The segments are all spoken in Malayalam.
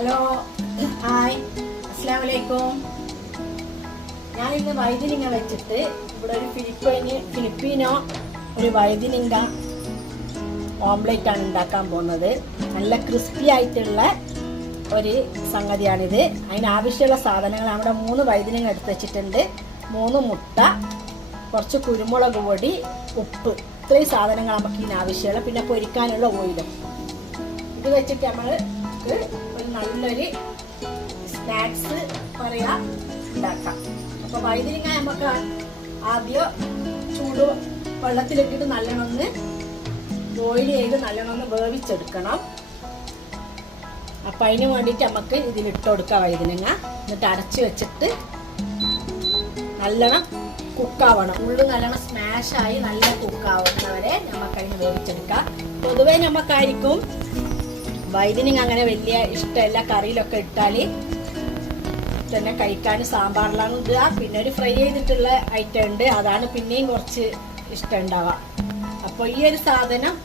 ഹലോ, ഹായ്, അസ്സലാമു അലൈക്കും. ഞാനിന്ന് വഴുതിനിങ്ങ വെച്ചിട്ട് ഇവിടെ ഒരു ഫിലിപ്പീനോ ഒരു വഴുതിനിങ്ങ ഓംലെറ്റ് ആണ് ഉണ്ടാക്കാൻ പോകുന്നത്. നല്ല ക്രിസ്പി ആയിട്ടുള്ള ഒരു സംഗതിയാണിത്. അതിനാവശ്യമുള്ള സാധനങ്ങൾ നമ്മുടെ 3 വഴുതിനിങ്ങ എടുത്ത് വെച്ചിട്ടുണ്ട്, 3 മുട്ട, കുറച്ച് കുരുമുളക് പൊടി, ഉപ്പ്. ഇത്രയും സാധനങ്ങൾ നമുക്ക് ഇതിനാവശ്യമുള്ള. പിന്നെ പൊരിക്കാനുള്ള ഓയിലും. ഇത് വെച്ചിട്ട് നമ്മൾക്ക് ഒരു നല്ലൊരു സ്നാക്സ് ഉണ്ടാക്കാം. അപ്പോൾ വഴുതിനിങ്ങ നമുക്ക് ആദ്യം ചൂട് വെള്ളത്തിലിട്ടിട്ട് നല്ലോണം ബോയിൽ ചെയ്ത് നല്ലോണം വേവിച്ചെടുക്കണം. അപ്പം അതിന് വേണ്ടിയിട്ട് നമുക്ക് ഇതിലിട്ട് കൊടുക്കാം വഴുതിനിങ്ങ. എന്നിട്ട് അടച്ച് വെച്ചിട്ട് നല്ലോണം കുക്കാവണം. ഉള്ളു നല്ലോണം സ്മാഷായി നല്ല കുക്കാവുന്നവരെ നമുക്കതിന് വേവിച്ചെടുക്കാം. പൊതുവേ നമുക്കായിരിക്കും വഴുതിനിങ്ങ അങ്ങനെ വലിയ ഇഷ്ടമല്ല. കറിയിലൊക്കെ ഇട്ടാൽ തന്നെ കഴിക്കാൻ സാമ്പാറിലാണ് ഇടുക. പിന്നെ ഒരു ഫ്രൈ ചെയ്തിട്ടുള്ള ഐറ്റം ഉണ്ട്, അതാണ് പിന്നെയും കുറച്ച് ഇഷ്ടം ഉണ്ടാവുക. അപ്പോൾ ഈ ഒരു സാധനം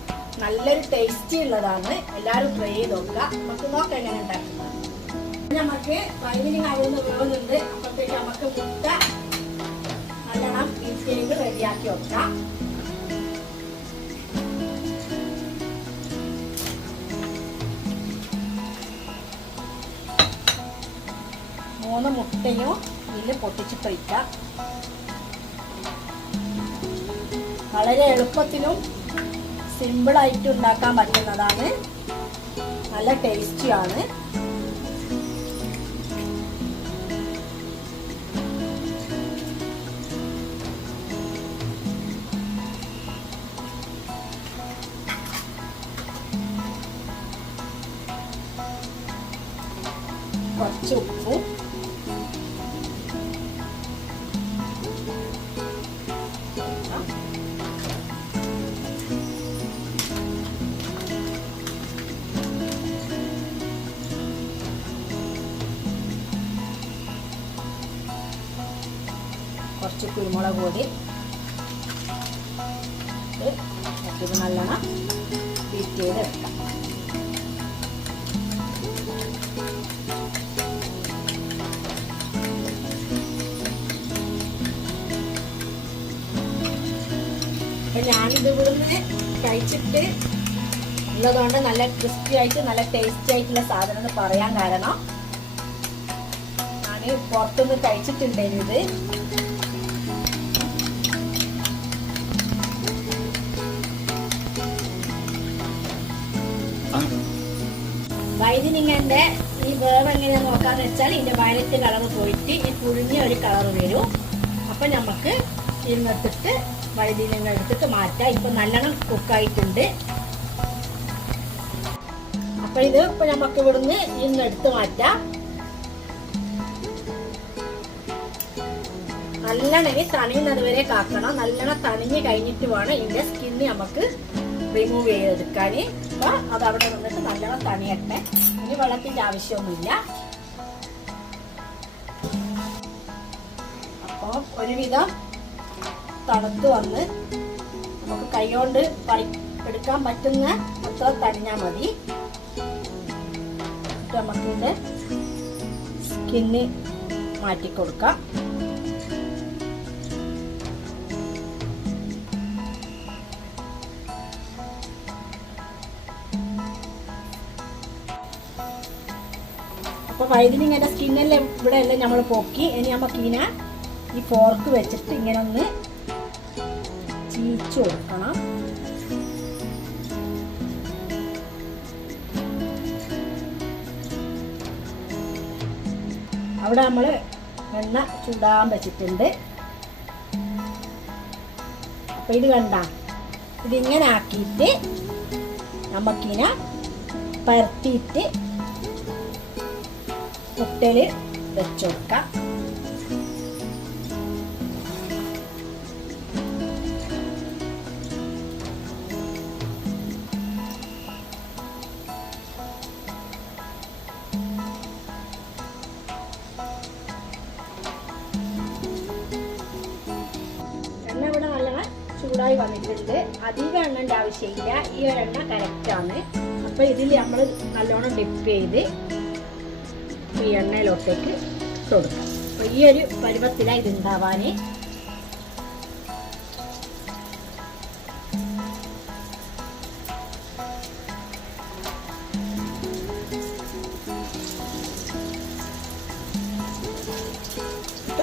നല്ലൊരു ടേസ്റ്റി ഉള്ളതാണ്. എല്ലാവരും ട്രൈ ചെയ്ത് നോക്കുക. നമുക്ക് നോക്കാം എങ്ങനെ ഉണ്ടാക്കുന്നത്. നമുക്ക് വഴുതിനിങ്ങ അവിടുന്ന് വേവുന്നുണ്ട്. അപ്പോഴത്തേക്ക് നമുക്ക് മുട്ട നല്ലോണം ചെയ്ത് റെഡിയാക്കി വെക്കാം. മൂന്ന് മുട്ടയും ഇതിൽ പൊട്ടിച്ച് പൊരിക്കാം. വളരെ എളുപ്പത്തിലും സിമ്പിളായിട്ട് ഉണ്ടാക്കാൻ പറ്റുന്നതാണ്. നല്ല ടേസ്റ്റിയാണ്. കുറച്ച് ഉപ്പും കുറച്ച് കുരുമുളക് പൊടി ഇത് നല്ലോണം ബീറ്റ് ചെയ്തെടുക്കാം. അപ്പം ഞാനിത് ഇവിടുന്ന് കഴിച്ചിട്ട് ഉള്ളതുകൊണ്ട് നല്ല ക്രിസ്പി ആയിട്ട് നല്ല ടേസ്റ്റി ആയിട്ടുള്ള സാധനം എന്ന് പറയാൻ കാരണം ഞാൻ പുറത്തുനിന്ന് കഴിച്ചിട്ടുണ്ടായിരുന്നു. വഴുതിനിങ്ങന്റെ ഈ വേവ് എങ്ങനെയാന്ന് നോക്കാന്ന് വെച്ചാൽ ഇതിന്റെ വയലറ്റ് കളർ പോയിട്ട് ഈ പുഴിഞ്ഞ ഒരു കളർ വരും. അപ്പൊ നമുക്ക് ഇരുന്നിട്ടിട്ട് വഴുതിനിങ്ങ എടുത്തിട്ട് മാറ്റാം. ഇപ്പൊ നല്ലോണം കുക്കായിട്ടുണ്ട്. അപ്പൊ ഇത് ഇപ്പൊ നമുക്ക് ഇവിടുന്ന് ഇരുന്നെടുത്ത് മാറ്റാം. നല്ലോണം തണിയുന്നത് വരെ കാക്കണം. നല്ലോണം തണിഞ്ഞ് കഴിഞ്ഞിട്ട് വേണം ഇതിന്റെ സ്കിന്ന് നമുക്ക് റിമൂവ് ചെയ്തെടുക്കാൻ. അപ്പൊ അതവിടെ നിന്നിട്ട് നല്ലോണം തണിയട്ടെ. ഇനി വെള്ളത്തിന്റെ ആവശ്യമൊന്നുമില്ല. അപ്പൊ ഒരുവിധം തണുത്ത് വന്ന് നമുക്ക് കൈകൊണ്ട് എടുക്കാൻ പറ്റുന്ന അത്ര തണിഞ്ഞാൽ മതി. നമുക്കിന്റെ സ്കിന്ന് മാറ്റിക്കൊടുക്കാം. അപ്പോൾ വഴുതിനിങ്ങയുടെ സ്കിന്നെല്ലാം ഇവിടെ എല്ലാം നമ്മൾ പൊക്കി. ഇനി നമുക്കിങ്ങനെ ഈ ഫോർക്ക് വെച്ചിട്ട് ഇങ്ങനെ ഒന്ന് ചീച്ചു കൊടുക്കണം. അവിടെ നമ്മൾ എണ്ണ ചൂടാൻ വെച്ചിട്ടുണ്ട്. അപ്പൊ ഇത് കണ്ട, ഇതിങ്ങനെ ആക്കിയിട്ട് നമുക്കിങ്ങനെ പരത്തിയിട്ട് മുട്ടയിൽ വെച്ച് കൊടുക്കാം. എണ്ണ ഇവിടെ നല്ലോണം ചൂടായി വന്നിട്ടുണ്ട്. അധികം എണ്ണൻ്റെ ആവശ്യമില്ല. ഈ ഒരു എണ്ണ കറക്റ്റാണ്. അപ്പോൾ ഇതിൽ നമ്മൾ നല്ലോണം ഡിപ്പ് ചെയ്ത് ഈ എണ്ണയിലോട്ടേക്ക് ഇട്ട് കൊടുക്കാം. അപ്പോൾ ഈ ഒരു പരുവത്തിലാണ് ഇത് ഉണ്ടാവാൻ.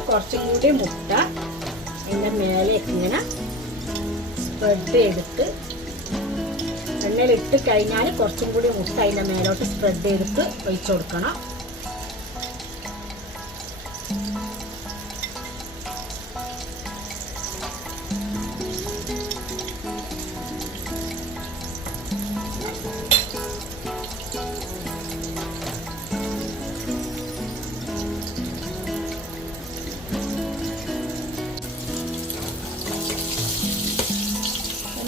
കുറച്ചും കൂടി മുട്ട അതിൻ്റെ മേലേക്ക് ഇങ്ങനെ സ്പ്രെഡ് ചെയ്തിട്ട് എണ്ണയിലിട്ട് കഴിഞ്ഞാൽ കുറച്ചും കൂടി മുട്ട അതിൻ്റെ മേലോട്ട് സ്പ്രെഡ് ചെയ്തിട്ട് ഒഴിച്ചു കൊടുക്കണം.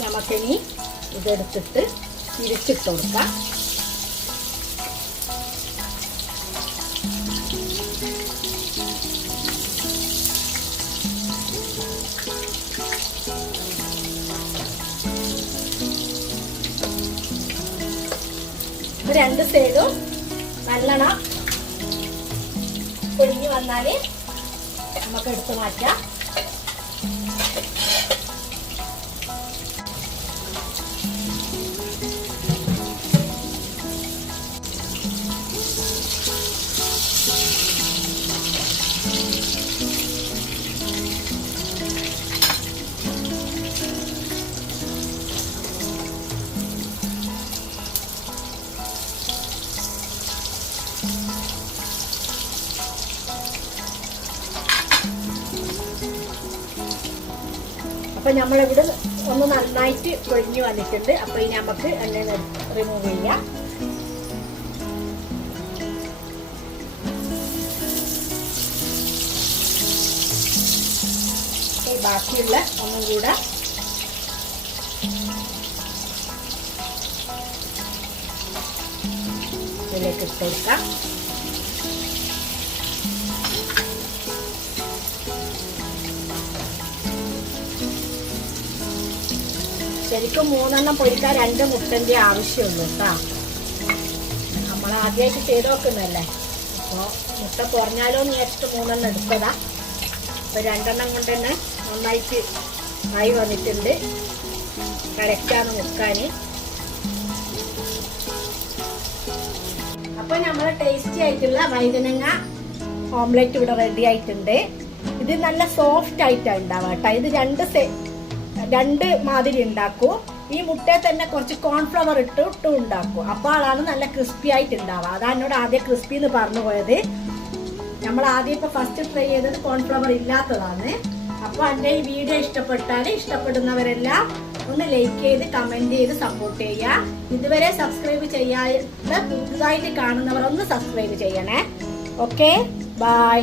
നമുക്കിനി ഇതെടുത്തിട്ട് തിരിച്ചിട്ട് കൊടുക്കാം. രണ്ട് സൈഡും നല്ലോണം പൊരിഞ്ഞ് വന്നാൽ നമുക്ക് എടുത്ത് മാറ്റാം. അപ്പം നമ്മളിവിടെ ഒന്ന് നന്നായിട്ട് പൊരിഞ്ഞ് വന്നിട്ടുണ്ട്. അപ്പോൾ ഇനി നമുക്ക് എണ്ണ റിമൂവ് ചെയ്യാം. ബാക്കിയുള്ള ഒന്നും കൂടെ ഇതിലേക്ക് ഇട്ട് കൊടുക്കാം. ശരിക്കും 3 പൊരിക്കാൻ 2 മുട്ടൻ്റെ ആവശ്യമുള്ളൂ കേട്ടോ. നമ്മൾ ആദ്യമായിട്ട് ചെയ്ത് നോക്കുന്നതല്ലേ, അപ്പോൾ മുട്ട കുറഞ്ഞാലോ എന്ന് വിചാരിച്ചിട്ട് 3 എടുത്തതാ. അപ്പോൾ 2 കൊണ്ട് തന്നെ നന്നായിട്ട് ആയി വന്നിട്ടുണ്ട്. കറക്റ്റാണ് മുക്കാൻ. അപ്പോൾ നമ്മൾ ടേസ്റ്റി ആയിട്ടുള്ള വഴുതനങ്ങ ഓംലെറ്റ് ഇവിടെ റെഡി ആയിട്ടുണ്ട്. ഇത് നല്ല സോഫ്റ്റ് ആയിട്ടാണ് ഉണ്ടാവുക കേട്ടോ. ഇത് രണ്ട് മാതിരി ഉണ്ടാക്കും. ഈ മുട്ടയിൽ തന്നെ കുറച്ച് കോൺഫ്ലവർ ഇട്ട് ഉണ്ടാക്കും. അപ്പോഴാണ് നല്ല ക്രിസ്പി ആയിട്ട് ഉണ്ടാവുക. അതാണ് എന്നോട് ആദ്യം ക്രിസ്പി എന്ന് പറഞ്ഞു പോയത്. നമ്മൾ ആദ്യം ഇപ്പോൾ ഫസ്റ്റ് ട്രൈ ചെയ്തത് കോൺഫ്ലവർ ഇല്ലാത്തതാണ്. അപ്പോൾ എൻ്റെ ഈ വീഡിയോ ഇഷ്ടപ്പെടുന്നവരെല്ലാം ഒന്ന് ലൈക്ക് ചെയ്ത് കമൻറ്റ് ചെയ്ത് സപ്പോർട്ട് ചെയ്യുക. ഇതുവരെ സബ്സ്ക്രൈബ് ചെയ്യാതെ പുതുതായിട്ട് കാണുന്നവർ ഒന്ന് സബ്സ്ക്രൈബ് ചെയ്യണേ. Okay, by.